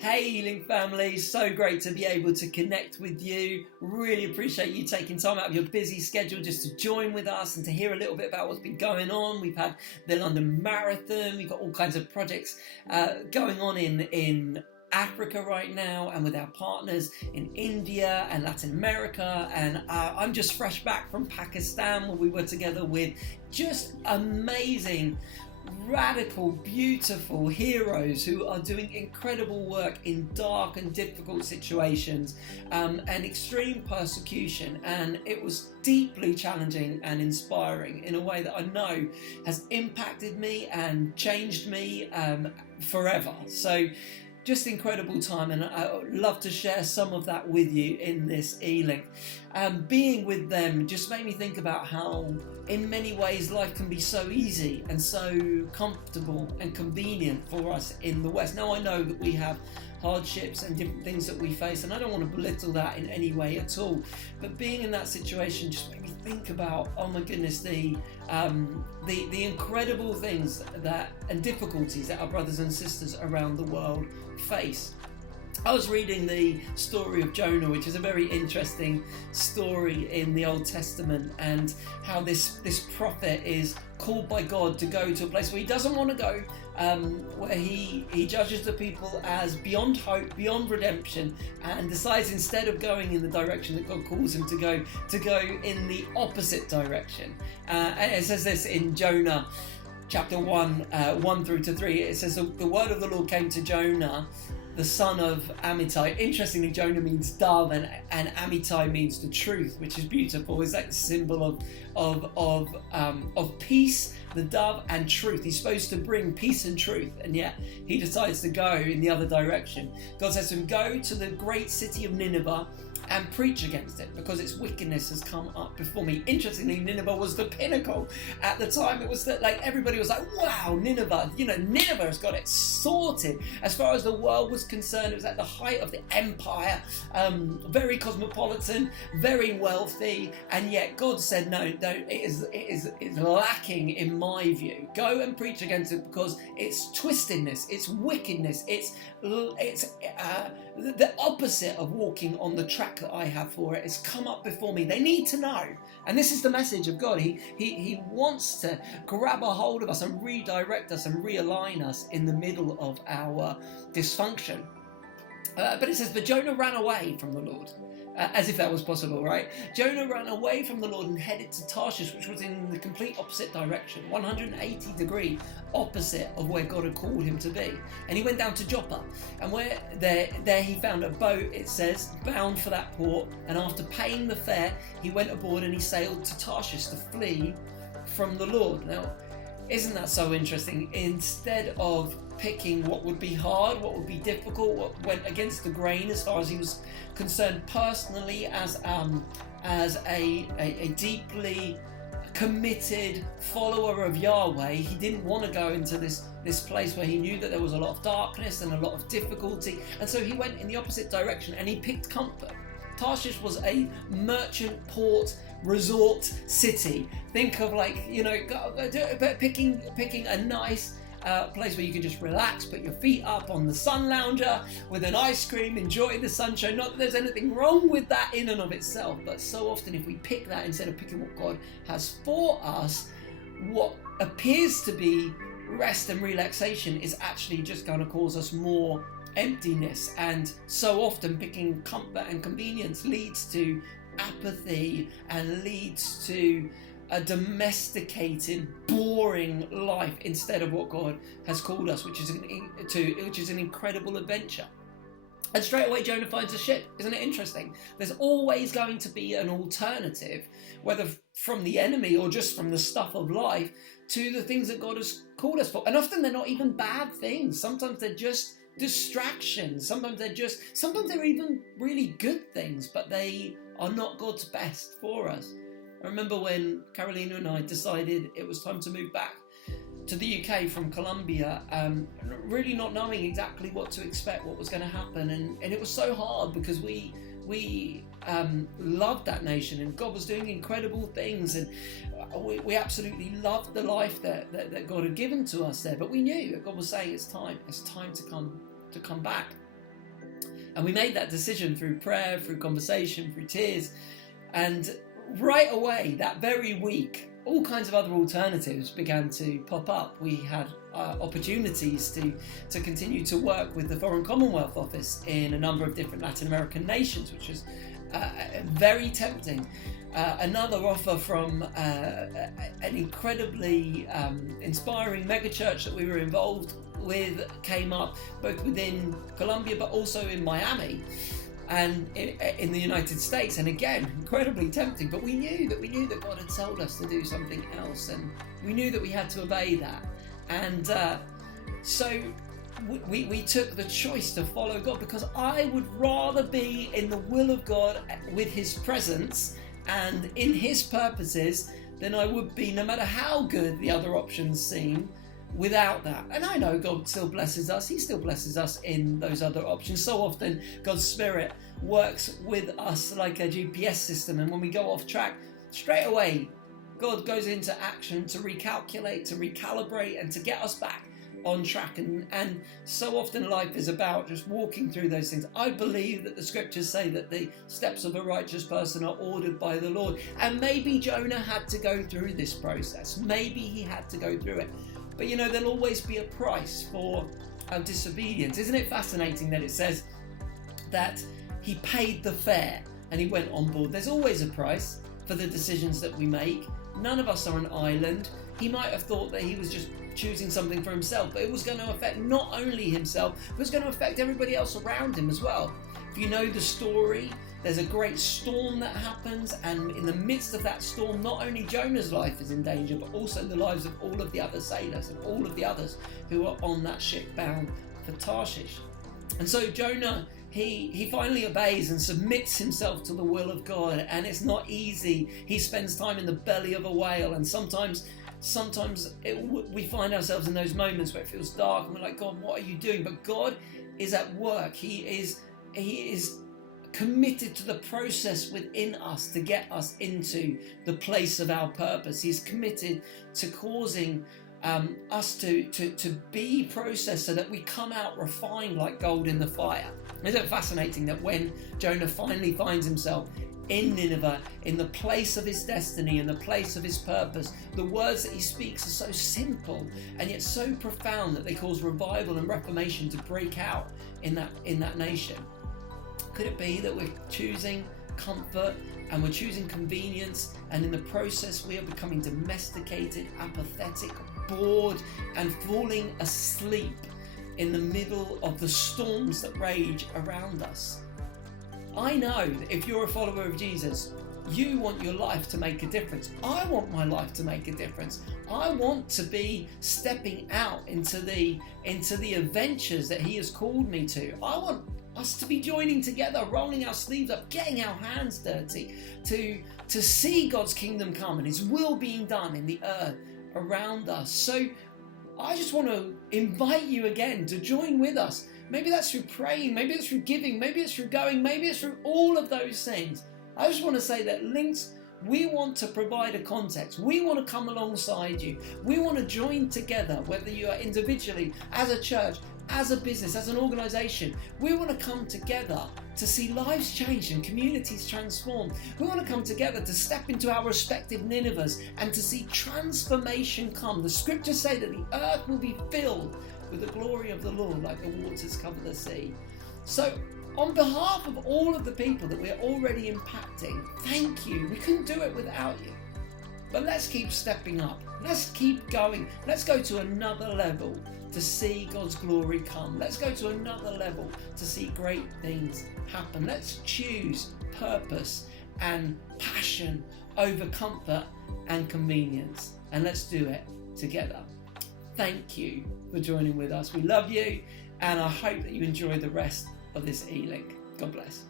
Hey Healing family, so great to be able to connect with you. Really appreciate you taking time out of your busy schedule just to join with us and to hear a little bit about what's been going on. We've had the London Marathon, we've got all kinds of projects going on in Africa right now and with our partners in India and Latin America, and I'm just fresh back from Pakistan where we were together with just amazing, radical, beautiful heroes who are doing incredible work in dark and difficult situations and extreme persecution, and it was deeply challenging and inspiring in a way that I know has impacted me and changed me forever. So just incredible time, and I would love to share some of that with you in this e-link. Being with them just made me think about how in many ways life can be so easy and so comfortable and convenient for us in the West. Now I know that we have hardships and different things that we face, and I don't want to belittle that in any way at all, but being in that situation just made me think about, oh my goodness, the incredible things that and difficulties that our brothers and sisters around the world face. I was reading the story of Jonah, which is a very interesting story in the Old Testament, and how this prophet is called by God to go to a place where he doesn't want to go, where he judges the people as beyond hope, beyond redemption, and decides instead of going in the direction that God calls him to go in the opposite direction. And it says this in Jonah chapter 1, 1 through to 3. It says, the word of the Lord came to Jonah, the son of Amittai. Interestingly, Jonah means dove, and Amittai means the truth, which is beautiful. It's like the symbol of peace, the dove, and truth. He's supposed to bring peace and truth, and yet he decides to go in the other direction. God says to him, go to the great city of Nineveh and preach against it, because its wickedness has come up before me. Interestingly, Nineveh was the pinnacle at the time. It was that, like, everybody was like, wow, Nineveh, Nineveh has got it sorted. As far as the world was concerned, it was at the height of the empire, very cosmopolitan, very wealthy, and yet God said, no, it is lacking in my view. Go and preach against it, because it's twistedness, it's wickedness, it's the opposite of walking on the track that I have for it. It's come up before me. They need to know. And this is the message of God. He wants to grab a hold of us and redirect us and realign us in the middle of our dysfunction. But it says, but Jonah ran away from the Lord. As if that was possible, right? Jonah ran away from the Lord and headed to Tarshish, which was in the complete opposite direction, 180 degree opposite of where God had called him to be. And he went down to Joppa, and where there he found a boat, it says, bound for that port, and after paying the fare, he went aboard and he sailed to Tarshish to flee from the Lord. Now, isn't that so interesting? Instead of picking what would be hard, what would be difficult, what went against the grain as far as he was concerned personally, as a deeply committed follower of Yahweh, he didn't want to go into this place where he knew that there was a lot of darkness and a lot of difficulty, and so he went in the opposite direction and he picked comfort. Tarshish was a merchant port resort city. Think of, like, picking a nice place where you can just relax, put your feet up on the sun lounger with an ice cream, enjoy the sunshine. Not that there's anything wrong with that in and of itself, but so often if we pick that instead of picking what God has for us, what appears to be rest and relaxation is actually just going to cause us more emptiness. And so often picking comfort and convenience leads to apathy and leads to a domesticated, boring life instead of what God has called us, which is an incredible adventure. And straight away Jonah finds a ship. Isn't it interesting? There's always going to be an alternative, whether from the enemy or just from the stuff of life, to the things that God has called us for. And often they're not even bad things. Sometimes they're just distractions. Sometimes they're even really good things, but they are not God's best for us. I remember when Carolina and I decided it was time to move back to the UK from Colombia, really not knowing exactly what to expect, what was going to happen, and it was so hard because we loved that nation and God was doing incredible things, and we absolutely loved the life that God had given to us there, but we knew that God was saying it's time to come back. And we made that decision through prayer, through conversation, through tears. And right away, that very week, all kinds of other alternatives began to pop up. We had opportunities to continue to work with the Foreign Commonwealth Office in a number of different Latin American nations, which was very tempting. Another offer from an incredibly inspiring megachurch that we were involved with came up, both within Colombia but also in Miami and in the United States, and again incredibly tempting. But we knew that God had told us to do something else, and we knew that we had to obey that. And so we took the choice to follow God, because I would rather be in the will of God with His presence and in His purposes than I would be, no matter how good the other options seem, without that. And I know God still blesses us. He still blesses us in those other options. So often God's Spirit works with us like a GPS system, and when we go off track, straight away God goes into action to recalculate, to recalibrate, and to get us back on track. And so often life is about just walking through those things. I believe that the scriptures say that the steps of a righteous person are ordered by the Lord, and maybe Jonah had to go through this process. Maybe he had to go through it. But you know, there'll always be a price for our disobedience. Isn't it fascinating that it says that he paid the fare and he went on board? There's always a price for the decisions that we make. None of us are an island. He might have thought that he was just choosing something for himself, but it was going to affect not only himself, but it was going to affect everybody else around him as well. If you know the story, there's a great storm that happens, and in the midst of that storm, not only Jonah's life is in danger, but also the lives of all of the other sailors and all of the others who are on that ship bound for Tarshish. And so Jonah, he finally obeys and submits himself to the will of God, and it's not easy. He spends time in the belly of a whale, and sometimes we find ourselves in those moments where it feels dark and we're like, God, what are you doing? But God is at work. He is committed to the process within us to get us into the place of our purpose. He's committed to causing us to be processed so that we come out refined like gold in the fire. Isn't it fascinating that when Jonah finally finds himself in Nineveh, in the place of his destiny, in the place of his purpose, the words that he speaks are so simple and yet so profound that they cause revival and reformation to break out in that nation? Could it be that we're choosing comfort and we're choosing convenience, and in the process we are becoming domesticated, apathetic, bored, and falling asleep in the middle of the storms that rage around us? I know that if you're a follower of Jesus, you want your life to make a difference. I want my life to make a difference. I want to be stepping out into the adventures that He has called me to. I want us to be joining together, rolling our sleeves up, getting our hands dirty, to see God's kingdom come and His will being done in the earth around us. So I just want to invite you again to join with us. Maybe that's through praying, maybe it's through giving, maybe it's through going, maybe it's through all of those things. I just want to say that Links, we want to provide a context. We want to come alongside you. We want to join together, whether you are individually, as a church, as a business, as an organisation. We want to come together to see lives change and communities transformed. We want to come together to step into our respective Ninevehs and to see transformation come. The scriptures say that the earth will be filled with the glory of the Lord like the waters cover the sea. So on behalf of all of the people that we're already impacting, thank you. We couldn't do it without you. But let's keep stepping up. Let's keep going. Let's go to another level to see God's glory come. Let's go to another level to see great things happen. Let's choose purpose and passion over comfort and convenience. And let's do it together. Thank you for joining with us. We love you, and I hope that you enjoy the rest of this e-link. God bless.